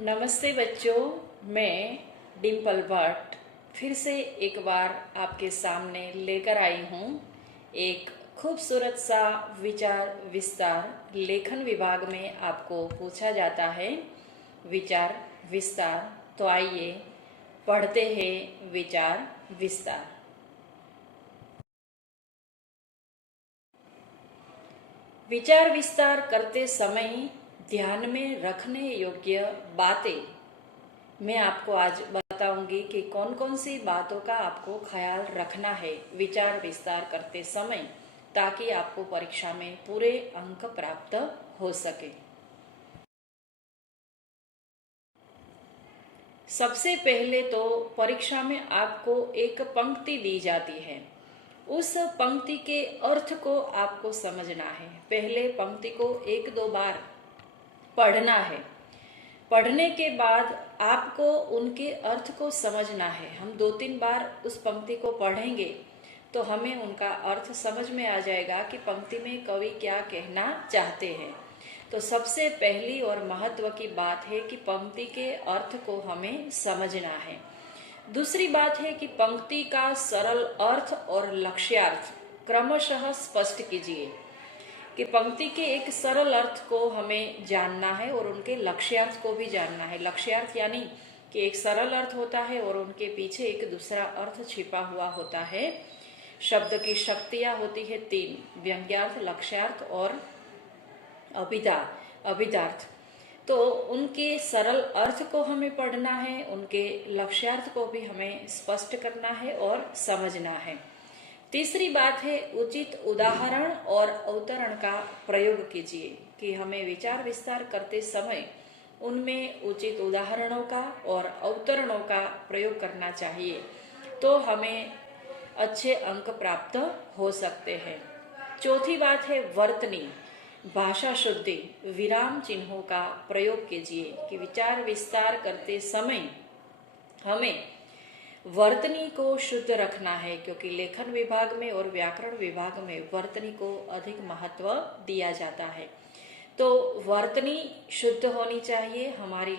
नमस्ते बच्चों, मैं डिम्पल भट्ट फिर से एक बार आपके सामने लेकर आई हूँ। एक खूबसूरत सा विचार विस्तार लेखन विभाग में आपको पूछा जाता है विचार विस्तार। तो आइए पढ़ते हैं विचार विस्तार। विचार विस्तार करते समय ध्यान में रखने योग्य बातें मैं आपको आज बताऊंगी कि कौन कौन सी बातों का आपको ख्याल रखना है विचार विस्तार करते समय, ताकि आपको परीक्षा में पूरे अंक प्राप्त हो सके। सबसे पहले तो परीक्षा में आपको एक पंक्ति दी जाती है, उस पंक्ति के अर्थ को आपको समझना है। पहले पंक्ति को एक दो बार पढ़ना है। पढ़ने के बाद आपको उनके अर्थ को समझना है। हम दो तीन बार उस पंक्ति को पढ़ेंगे तो हमें उनका अर्थ समझ में आ जाएगा कि पंक्ति में कवि क्या कहना चाहते हैं। तो सबसे पहली और महत्व की बात है कि पंक्ति के अर्थ को हमें समझना है। दूसरी बात है कि पंक्ति का सरल अर्थ और लक्ष्यार्थ क्रमशः स्पष्ट कीजिए। कि पंक्ति के एक सरल अर्थ को हमें जानना है और उनके लक्ष्यार्थ को भी जानना है। लक्ष्यार्थ यानी कि एक सरल अर्थ होता है और उनके पीछे एक दूसरा अर्थ छिपा हुआ होता है। शब्द की शक्तियां होती है तीन: व्यंग्यार्थ, लक्ष्यार्थ और अभिधार्थ। तो उनके सरल अर्थ को हमें पढ़ना है, उनके लक्ष्यार्थ को भी हमें स्पष्ट करना है और समझना है। तीसरी बात है उचित उदाहरण और अवतरण का प्रयोग कीजिए। कि हमें विचार विस्तार करते समय उनमें उचित उदाहरणों का और अवतरणों का प्रयोग करना चाहिए, तो हमें अच्छे अंक प्राप्त हो सकते हैं। चौथी बात है वर्तनी, भाषा शुद्धि, विराम चिन्हों का प्रयोग कीजिए। कि विचार विस्तार करते समय हमें वर्तनी को शुद्ध रखना है, क्योंकि लेखन विभाग में और व्याकरण विभाग में वर्तनी को अधिक महत्व दिया जाता है। तो वर्तनी शुद्ध होनी चाहिए। हमारी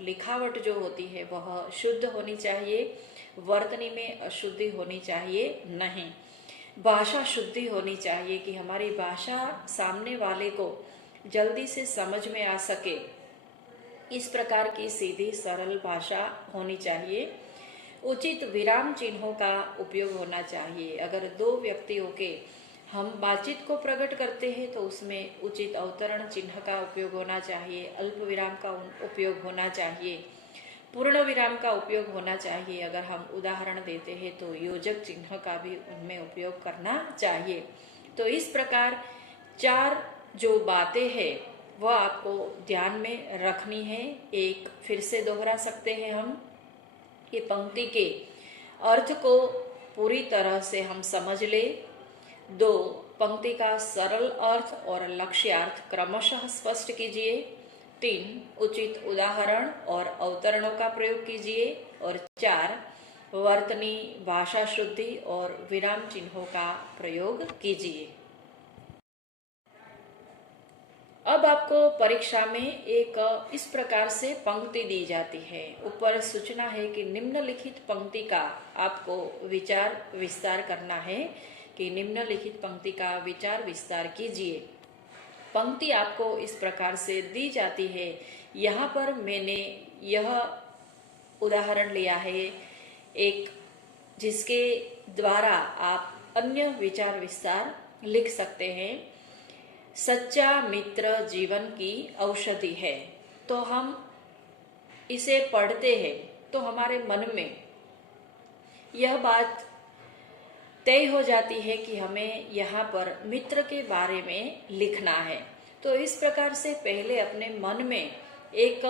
लिखावट जो होती है वह शुद्ध होनी चाहिए। वर्तनी में अशुद्धि होनी चाहिए नहीं। भाषा शुद्धि होनी चाहिए कि हमारी भाषा सामने वाले को जल्दी से समझ में आ सके, इस प्रकार की सीधी सरल भाषा होनी चाहिए। उचित विराम चिन्हों का उपयोग होना चाहिए। अगर दो व्यक्तियों के हम बातचीत को प्रकट करते हैं तो उसमें उचित अवतरण चिन्ह का उपयोग होना चाहिए, अल्प विराम का उपयोग होना चाहिए, पूर्ण विराम का उपयोग होना चाहिए। अगर हम उदाहरण देते हैं तो योजक चिन्ह का भी उनमें उपयोग करना चाहिए। तो इस प्रकार चार जो बातें हैं वह आपको ध्यान में रखनी है। एक फिर से दोहरा सकते हैं हम कि पंक्ति के अर्थ को पूरी तरह से हम समझ ले। दो, पंक्ति का सरल अर्थ और लक्ष्यार्थ क्रमशः स्पष्ट कीजिए। तीन, उचित उदाहरण और अवतरणों का प्रयोग कीजिए। और चार, वर्तनी, भाषा शुद्धि और विराम चिन्हों का प्रयोग कीजिए। अब आपको परीक्षा में एक इस प्रकार से पंक्ति दी जाती है। ऊपर सूचना है कि निम्नलिखित पंक्ति का आपको विचार विस्तार करना है। कि निम्नलिखित पंक्ति का विचार विस्तार कीजिए। पंक्ति आपको इस प्रकार से दी जाती है। यहाँ पर मैंने यह उदाहरण लिया है एक, जिसके द्वारा आप अन्य विचार विस्तार लिख सकते हैं। सच्चा मित्र जीवन की औषधि है। तो हम इसे पढ़ते हैं तो हमारे मन में यह बात तय हो जाती है कि हमें यहाँ पर मित्र के बारे में लिखना है। तो इस प्रकार से पहले अपने मन में एक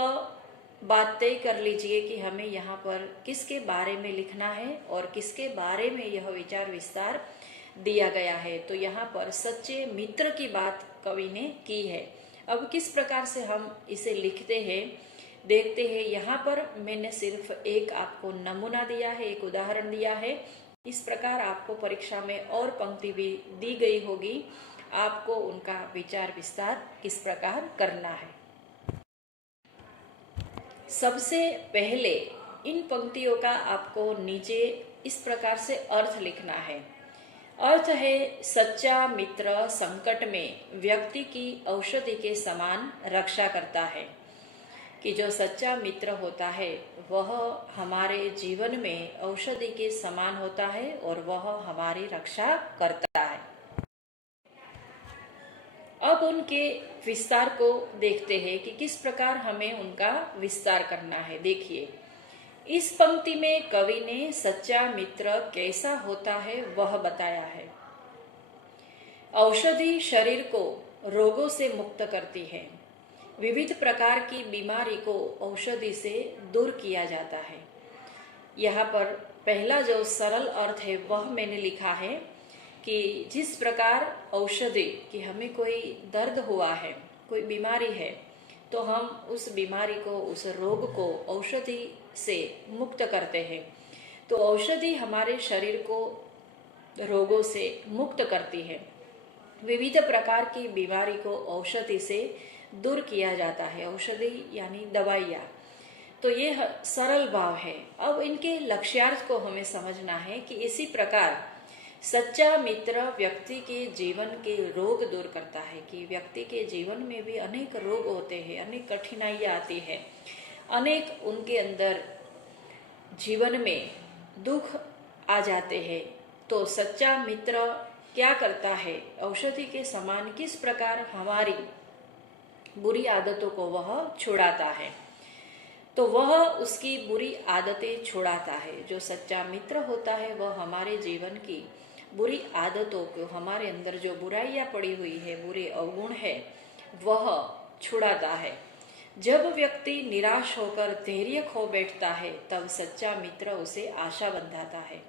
बात तय कर लीजिए कि हमें यहाँ पर किसके बारे में लिखना है और किसके बारे में यह विचार विस्तार दिया गया है। तो यहाँ पर सच्चे मित्र की बात कवि ने की है। अब किस प्रकार से हम इसे लिखते हैं देखते हैं। यहाँ पर मैंने सिर्फ एक आपको नमूना दिया है, एक उदाहरण दिया है। इस प्रकार आपको परीक्षा में और पंक्ति भी दी गई होगी, आपको उनका विचार विस्तार किस प्रकार करना है। सबसे पहले इन पंक्तियों का आपको नीचे इस प्रकार से अर्थ लिखना है। अर्थ है, सच्चा मित्र संकट में व्यक्ति की औषधि के समान रक्षा करता है। कि जो सच्चा मित्र होता है वह हमारे जीवन में औषधि के समान होता है और वह हमारी रक्षा करता है। अब उनके विस्तार को देखते हैं कि किस प्रकार हमें उनका विस्तार करना है। देखिए, इस पंक्ति में कवि ने सच्चा मित्र कैसा होता है वह बताया है। औषधि शरीर को रोगों से मुक्त करती है। विविध प्रकार की बीमारी को औषधि से दूर किया जाता है। यहाँ पर पहला जो सरल अर्थ है वह मैंने लिखा है कि जिस प्रकार औषधि, कि हमें कोई दर्द हुआ है, कोई बीमारी है, तो हम उस बीमारी को, उस रोग को औषधि से मुक्त करते हैं। तो औषधि हमारे शरीर को रोगों से मुक्त करती है। विविध प्रकार की बीमारी को औषधि से दूर किया जाता है। औषधि यानी दवाइयाँ। तो ये सरल भाव है। अब इनके लक्ष्यार्थ को हमें समझना है कि इसी प्रकार सच्चा मित्र व्यक्ति के जीवन के रोग दूर करता है। कि व्यक्ति के जीवन में भी अनेक रोग होते हैं, अनेक कठिनाइयाँ आती है, अनेक उनके अंदर जीवन में दुख आ जाते हैं। तो सच्चा मित्र क्या करता है, औषधि के समान किस प्रकार हमारी बुरी आदतों को वह छुड़ाता है। तो वह उसकी बुरी आदतें छुड़ाता है। जो सच्चा मित्र होता है वह हमारे जीवन की बुरी आदतों को, हमारे अंदर जो बुराइयां पड़ी हुई है, बुरे अवगुण है, वह छुड़ाता है। जब व्यक्ति निराश होकर धैर्य खो बैठता है तब सच्चा मित्र उसे आशा बंधाता है।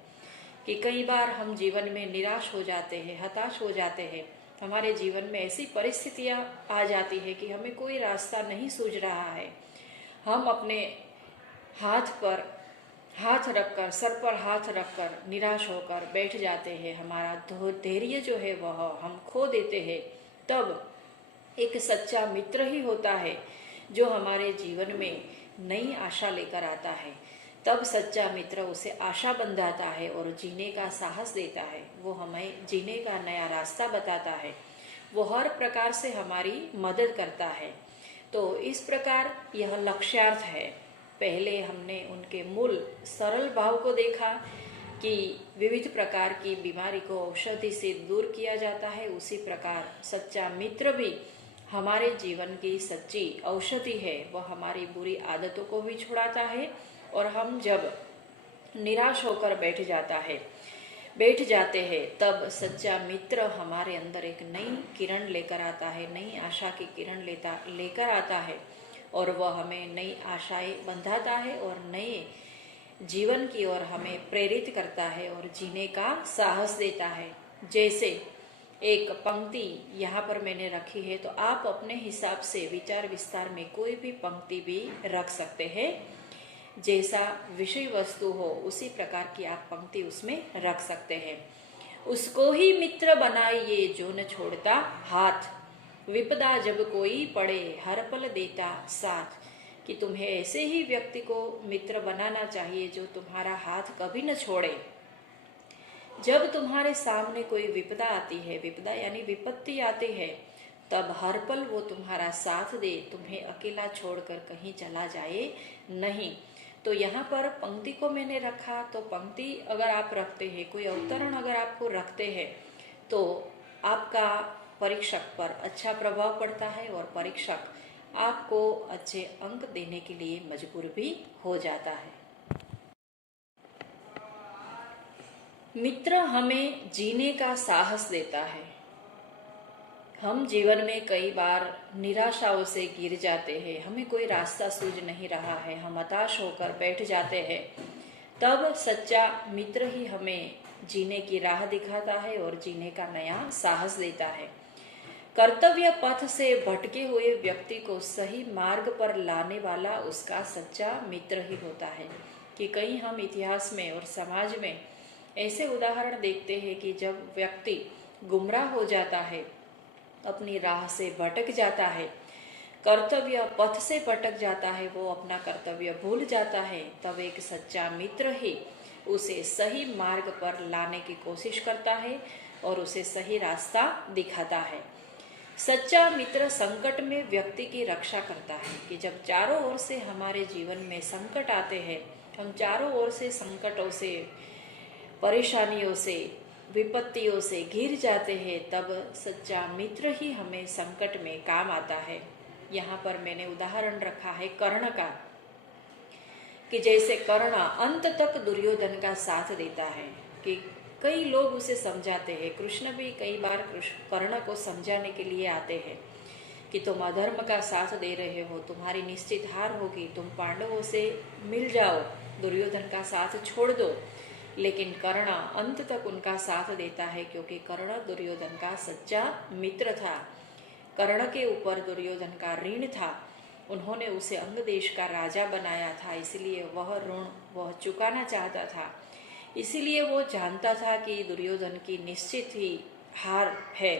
कि कई बार हम जीवन में निराश हो जाते हैं, हताश हो जाते हैं, हमारे जीवन में ऐसी परिस्थितियां आ जाती है कि हमें कोई रास्ता नहीं सूझ रहा है। हम अपने हाथ पर हाथ रखकर, सर पर हाथ रखकर निराश होकर बैठ जाते हैं। हमारा धैर्य जो है वह हम खो देते हैं। तब एक सच्चा मित्र ही होता है जो हमारे जीवन में नई आशा लेकर आता है। तब सच्चा मित्र उसे आशा बंधाता है और जीने का साहस देता है। वो हमें जीने का नया रास्ता बताता है। वो हर प्रकार से हमारी मदद करता है। तो इस प्रकार यह लक्ष्यार्थ है। पहले हमने उनके मूल सरल भाव को देखा कि विविध प्रकार की बीमारी को औषधि से दूर किया जाता है। उसी प्रकार सच्चा मित्र भी हमारे जीवन की सच्ची औषधि है। वह हमारी बुरी आदतों को भी छुड़ाता है और हम जब निराश होकर बैठ जाते हैं तब सच्चा मित्र हमारे अंदर एक नई किरण लेकर आता है, नई आशा की किरण लेकर आता है और वह हमें नई आशाएं बंधाता है और नए जीवन की ओर हमें प्रेरित करता है और जीने का साहस देता है। जैसे एक पंक्ति यहाँ पर मैंने रखी है, तो आप अपने हिसाब से विचार विस्तार में कोई भी पंक्ति भी रख सकते हैं। जैसा विषय वस्तु हो उसी प्रकार की आप पंक्ति उसमें रख सकते हैं। उसको ही मित्र बनाइए जो न छोड़ता हाथ, विपदा जब कोई पड़े हर पल देता साथ। कि तुम्हें ऐसे ही व्यक्ति को मित्र बनाना चाहिए जो तुम्हारा हाथ कभी न छोड़े। जब तुम्हारे सामने कोई विपदा आती है, विपदा यानी विपत्ति आती है, तब हर पल वो तुम्हारा साथ दे, तुम्हें अकेला छोड़कर कहीं चला जाए नहीं। तो यहाँ पर पंक्ति को मैंने रखा, तो पंक्ति अगर आप रखते हैं, कोई अवतरण अगर आपको रखते हैं, तो आपका परीक्षक पर अच्छा प्रभाव पड़ता है और परीक्षक आपको अच्छे अंक देने के लिए मजबूर भी हो जाता है। मित्र हमें जीने का साहस देता है। हम जीवन में कई बार निराशाओं से गिर जाते हैं, हमें कोई रास्ता सूझ नहीं रहा है, हम हताश होकर बैठ जाते हैं। तब सच्चा मित्र ही हमें जीने की राह दिखाता है और जीने का नया साहस देता है। कर्तव्य पथ से भटके हुए व्यक्ति को सही मार्ग पर लाने वाला उसका सच्चा मित्र ही होता है। कि कहीं हम इतिहास में और समाज में ऐसे उदाहरण देखते हैं कि जब व्यक्ति गुमराह हो जाता है, अपनी राह से भटक जाता है, कर्तव्य पथ से भटक जाता है, वो अपना कर्तव्य भूल जाता है, तब एक सच्चा मित्र ही उसे सही मार्ग पर लाने की कोशिश करता है और उसे सही रास्ता दिखाता है। सच्चा मित्र संकट में व्यक्ति की रक्षा करता है कि जब चारों ओर से हमारे जीवन में संकट आते हैं, हम चारों ओर से संकटों से, परेशानियों से, विपत्तियों से घिर जाते हैं, तब सच्चा मित्र ही हमें संकट में काम आता है। यहाँ पर मैंने उदाहरण रखा है कर्ण का, कि जैसे कर्ण अंत तक दुर्योधन का साथ देता है, कि कई लोग उसे समझाते हैं, कृष्ण भी कई बार कर्ण को समझाने के लिए आते हैं कि तुम अधर्म का साथ दे रहे हो, तुम्हारी निश्चित हार होगी, तुम पांडवों से मिल जाओ, दुर्योधन का साथ छोड़ दो। लेकिन कर्ण अंत तक उनका साथ देता है, क्योंकि कर्ण दुर्योधन का सच्चा मित्र था। कर्ण के ऊपर दुर्योधन का ऋण था, उन्होंने उसे अंग देश का राजा बनाया था, इसलिए वह ऋण वह चुकाना चाहता था। इसीलिए वो जानता था कि दुर्योधन की निश्चित ही हार है,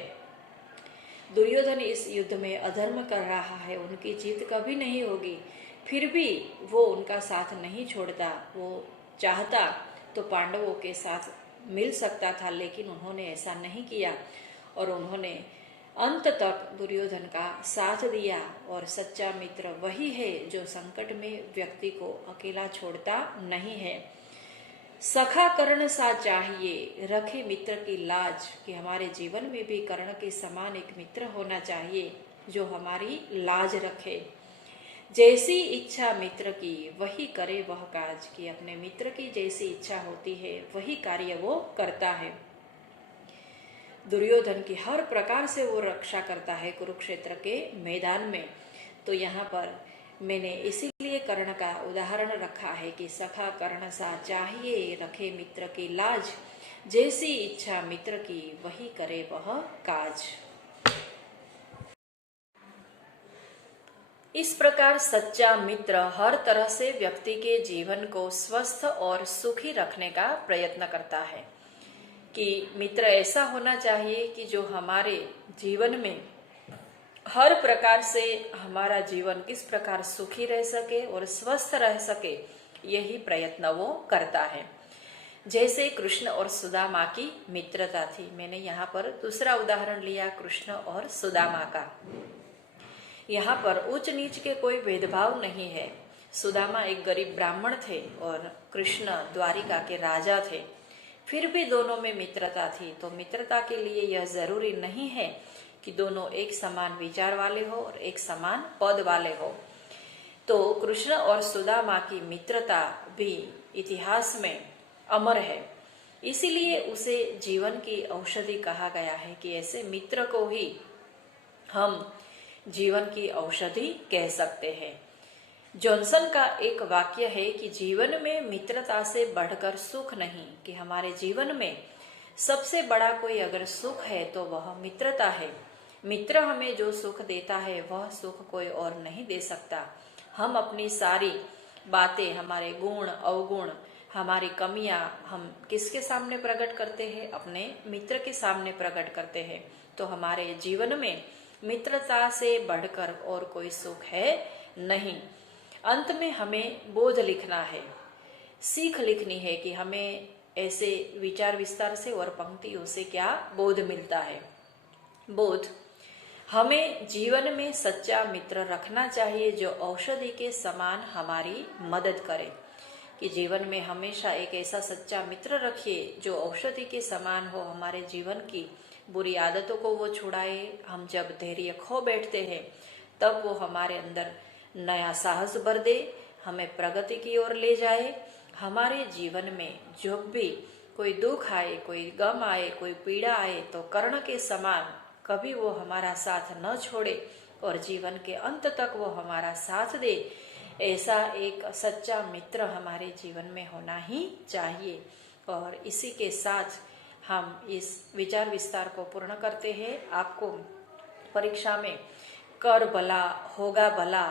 दुर्योधन इस युद्ध में अधर्म कर रहा है, उनकी जीत कभी नहीं होगी। फिर भी वो उनका साथ नहीं छोड़ता, वो चाहता तो पांडवों के साथ मिल सकता था, लेकिन उन्होंने ऐसा नहीं किया और उन्होंने अंत तक दुर्योधन का साथ दिया। और सच्चा मित्र वही है जो संकट में व्यक्ति को अकेला छोड़ता नहीं है। सखा कर्ण सा चाहिए, रखे मित्र की लाज, कि हमारे जीवन में भी कर्ण के समान एक मित्र होना चाहिए जो हमारी लाज रखे। जैसी इच्छा मित्र की वही करे वह काज, कि अपने मित्र की जैसी इच्छा होती है वही कार्य वो करता है। दुर्योधन की हर प्रकार से वो रक्षा करता है कुरुक्षेत्र के मैदान में। तो यहाँ पर मैंने इसीलिए कर्ण का उदाहरण रखा है कि सखा कर्ण सा चाहिए, रखे मित्र की लाज, जैसी इच्छा मित्र की वही करे वह काज। इस प्रकार सच्चा मित्र हर तरह से व्यक्ति के जीवन को स्वस्थ और सुखी रखने का प्रयत्न करता है, कि मित्र ऐसा होना चाहिए कि जो हमारे जीवन में हर प्रकार से हमारा जीवन किस प्रकार सुखी रह सके और स्वस्थ रह सके, यही प्रयत्न वो करता है। जैसे कृष्ण और सुदामा की मित्रता थी, मैंने यहाँ पर दूसरा उदाहरण लिया कृष्ण और सुदामा का। यहाँ पर उच्च नीच के कोई भेदभाव नहीं है। सुदामा एक गरीब ब्राह्मण थे और कृष्ण द्वारिका के राजा थे, फिर भी दोनों में मित्रता थी। तो मित्रता के लिए यह जरूरी नहीं है कि दोनों एक समान विचार वाले हो और एक समान पद वाले हो। तो कृष्ण और सुदामा की मित्रता भी इतिहास में अमर है, इसीलिए उसे जीवन की औषधि कहा गया है, कि ऐसे मित्र को ही हम जीवन की औषधि कह सकते हैं। जॉनसन का एक वाक्य है कि जीवन में मित्रता से बढ़कर सुख नहीं, कि हमारे जीवन में सबसे बड़ा कोई अगर सुख है तो वह मित्रता है। मित्र हमें जो सुख देता है वह सुख कोई और नहीं दे सकता। हम अपनी सारी बातें, हमारे गुण अवगुण, हमारी कमियां हम किसके सामने प्रकट करते हैं? अपने मित्र के सामने प्रकट करते हैं। तो हमारे जीवन में मित्रता से बढ़कर और कोई सुख है नहीं। अंत में हमें बोध लिखना है, सीख लिखनी है कि हमें ऐसे विचार विस्तार से और पंक्तियों से क्या बोध मिलता है। बोध, हमें जीवन में सच्चा मित्र रखना चाहिए जो औषधि के समान हमारी मदद करे, कि जीवन में हमेशा एक ऐसा सच्चा मित्र रखिए जो औषधि के समान हो, हमारे जीवन की बुरी आदतों को वो छुड़ाए। हम जब धैर्य खो बैठते हैं तब वो हमारे अंदर नया साहस भर दे, हमें प्रगति की ओर ले जाए। हमारे जीवन में जब भी कोई दुख आए, कोई गम आए, कोई पीड़ा आए, तो कर्ण के समान कभी वो हमारा साथ न छोड़े और जीवन के अंत तक वो हमारा साथ दे। ऐसा एक सच्चा मित्र हमारे जीवन में होना ही चाहिए। और इसी के साथ हम इस विचार विस्तार को पूर्ण करते हैं। आपको परीक्षा में कर भला होगा भला,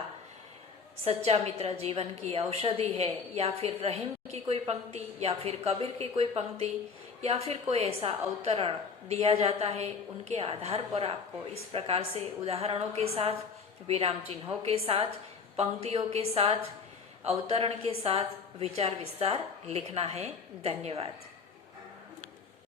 सच्चा मित्र जीवन की औषधि है, या फिर रहीम की कोई पंक्ति, या फिर कबीर की कोई पंक्ति, या फिर कोई ऐसा अवतरण दिया जाता है, उनके आधार पर आपको इस प्रकार से उदाहरणों के साथ विराम चिन्हों के साथ, पंक्तियों के साथ, अवतरण के साथ विचार विस्तार लिखना है। धन्यवाद।